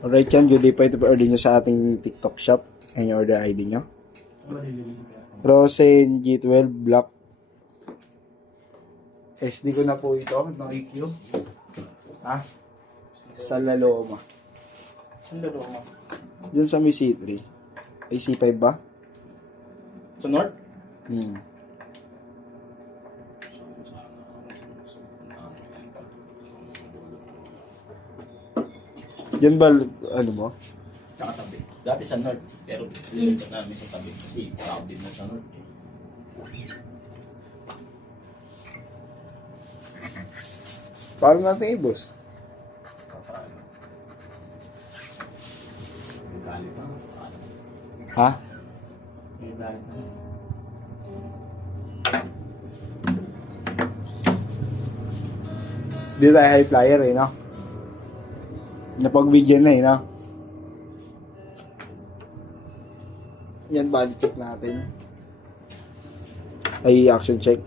Alright yan, good day po. Ito po order nyo sa ating TikTok shop. Ayan yung order ID nyo. Rosen G12 Black. SD ko na po ito, ng EQ. Ha? Sa Laloma. Saan lalo mo? Diyan sa may C3. Ay, C5 ba? Sa North? Diyan ba, ano mo? Sa katabi. Dati sa North, pero nilipat namin sa tabi kasi tawag din na sa North. Paano natin i-boss? May galit na. Ha? May galit na. Di tayo high flyer eh, no? Napagbigyan na eh, no? Yan, body check natin. Ay, action check.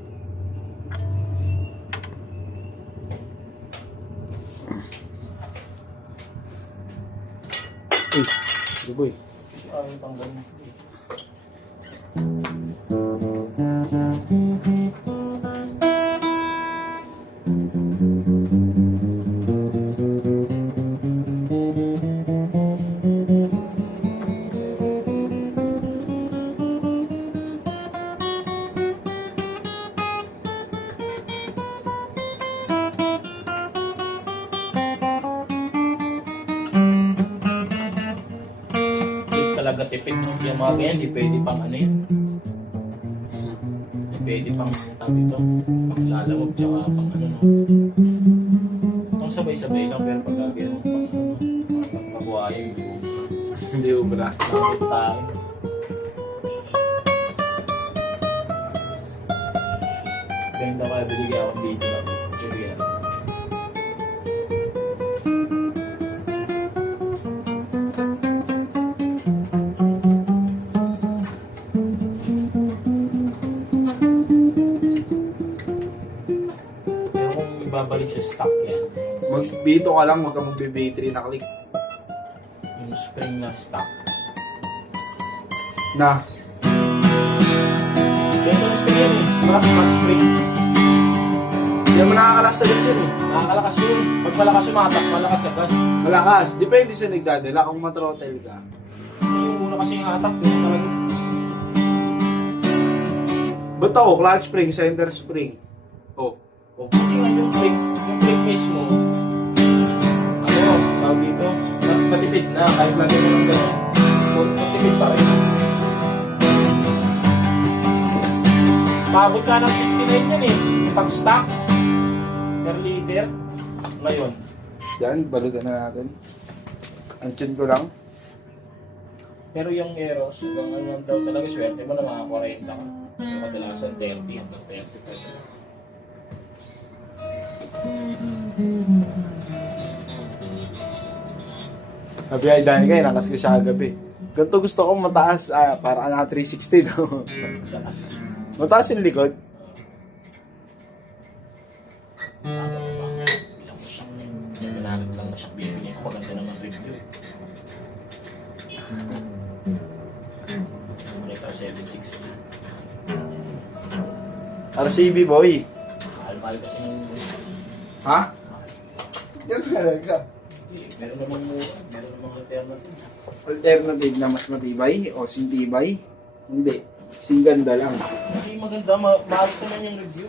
Uy, boy. Ay, tanggal mo. Talaga tipid yung mga ganyan, di pwede pang ano yun. Di pwede pang tawag dito, pang lalamog tsaka pang ano no. Pang sabay-sabay lang pero pag gagawin mo pang ano, pang mabuhayin. Hindi ubra. Nakakit tayo. Ganda kaya biligyan akong video lang. Biligyan. Babalik sa stock yan. Magbito ka lang, huwag ka magbe-battery na click. Yung spring na stock. Na. Ganito yung spring yan eh. Max spring. Hindi mo nakakalas sa gas yan eh. Nakakalakas yun. Pag malakas umatak, malakas sa gas. Malakas. Depende sa nagdadala kung matrottle ka. Yung una kasi yung atak, yun talaga. Ba't ako? Clutch spring, center spring. Oh. O, kasi nga yung brake mismo, ano, tawag dito, matipid na, kahit lagyan mo ng gano'n, matipid pa rin. Paabot ka ng 59 yan eh, pag stock, per liter, ngayon. Yan, balutan na natin. Ang tune ko lang. Pero yung Eros, hanggang ngayon daw talaga, swerte mo na mga 40 ka. Pero kadalasan 30 hanggang 30 pa rin. Sabi ay Dani kayo, nakas ko siya agabi. Ganito gusto ko mataas, para na 360 no? Lakas. Mataas yung likod. Sabi ko ba, bilang mo siyang naglalanap lang na siyang bibili ko, maganda naman review. Monitor 760. RCB boy. Mahal-mahal kasi yung... Ha? Yan talaga. Meron namang mura, meron namang alternative. Alternative na mas matibay o sintibay? Hindi. Singganda lang. Hindi maganda, maayos naman yung review.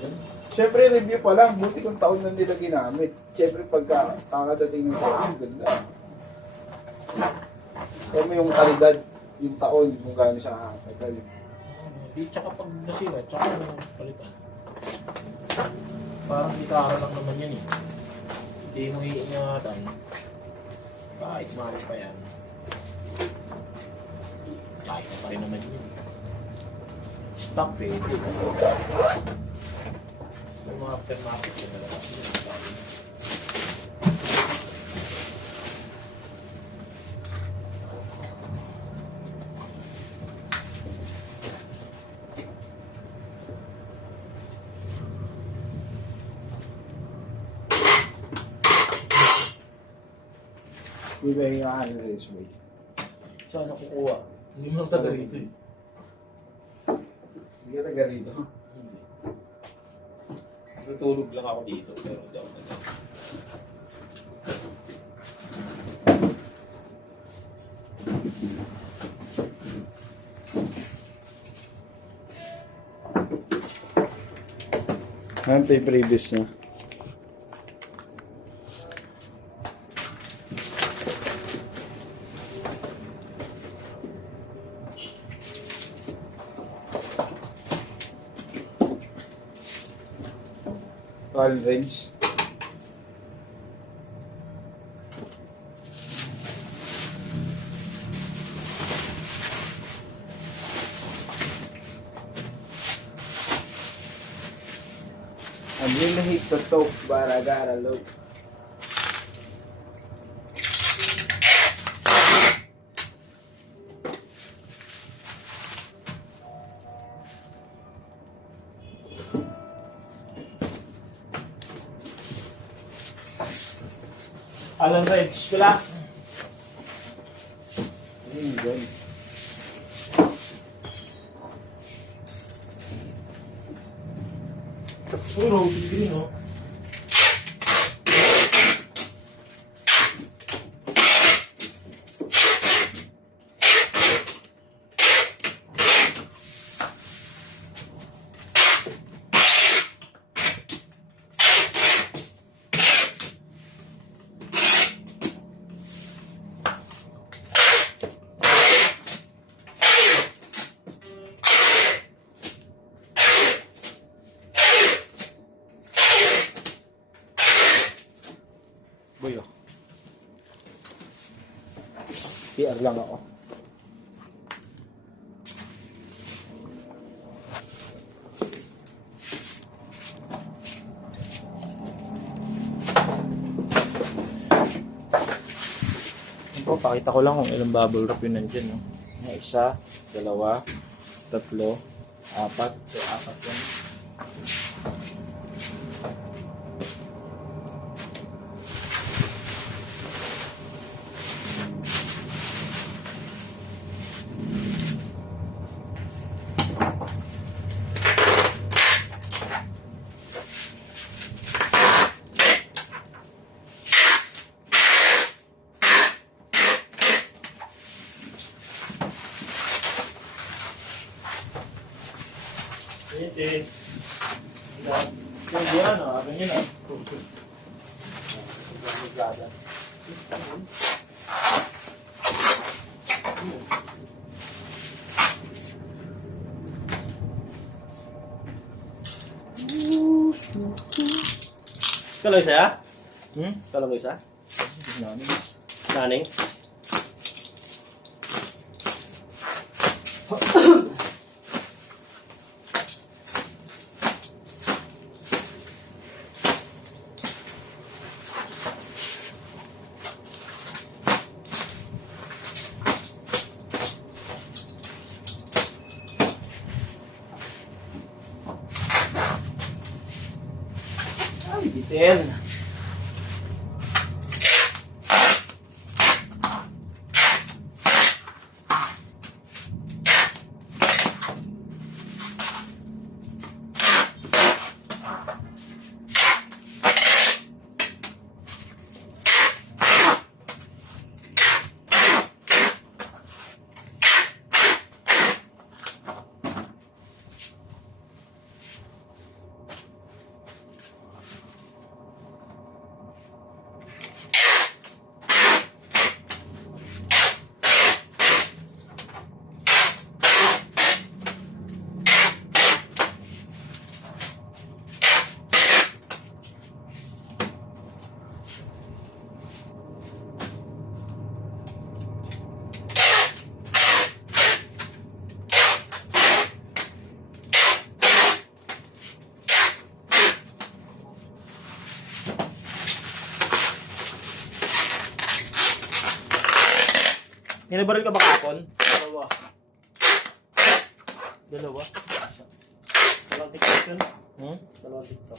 Yan. Siyempre review pa lang, buti kung taon na nila ginamit. Siyempre pagka kakadating ng sa'yo, ganda. Kaya mo yung kalidad, yung taon, kung gaano siya kakatagal. Di, tsaka pag nasira, tsaka palitan. Parang gitara lang naman yan eh. Hindi mo iingatan. Kahit mahal pa yan. Kahit pa rin naman yun. Stop eh. Yung mga aftermarket yun talaga. Hindi ba yung range boy? Saan ako kukuha? Hindi mo lang taga rito eh. Hindi ka taga rito. Hindi. Natulog lang ako dito, pero hindi ako taga. Ano ito yung previous niya? All range. I'm gonna hit the top, but I gotta look. Alan Reds, wala. Ayun, guys. Puro, green, no? Boy, oh. PR lang ako. Ito, pakita ko lang kung ilang bubble wrap yun nandyan, no? Na isa, dalawa, tatlo, apat. So, apat yan. Hindi. Hindi yan, ah. Akin yun, ah. Kalau isa? Kalau isa? Naning? Ay, bitin. Ninabaril ka ba kapon? Dalawa. Dalawa? Dalawang TikTok yun? Dalawang TikTok.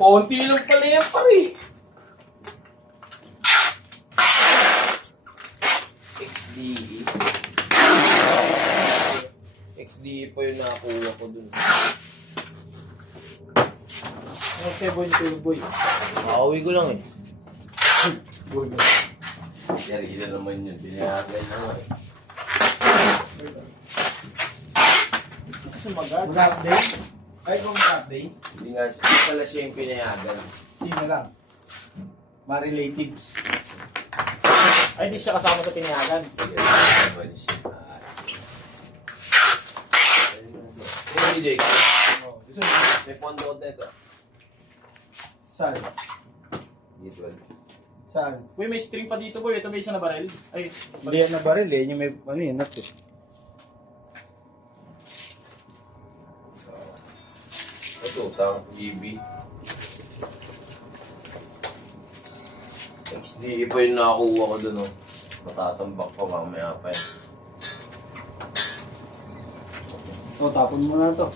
Konti lang pala yan, pare. XDE. XDE pa yung nakakuha ko dun. Okay, boy, boy. Makauwi ko lang eh. Boy, boy. Yari na naman yun. Binayagan na nga eh. Sumagat. Mag-update? Ay, kung mag-update? Hindi nga hindi pala siya yung pinayagan. Sino lang? Mga relatives. Ay, di siya kasama sa pinayagan. Yari na naman siya. Hey, DJ. Oh, gusto mo? May pondo ko dito. Saan? Dito. Saan? Uy, may string pa dito, boy. Ito may isa na barel. Ay, Hindi yan na baril eh. Yung may, ano yun, nut eh. Ito, tang GB. XDE pa yung nakakuha ko dun, oh. Matatambak pa mamaya pa yan. So, tapon mo na to.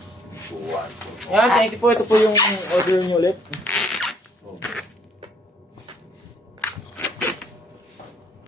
Buwan. yan, thank you po. Ito po yung order niyo ulit. Okay.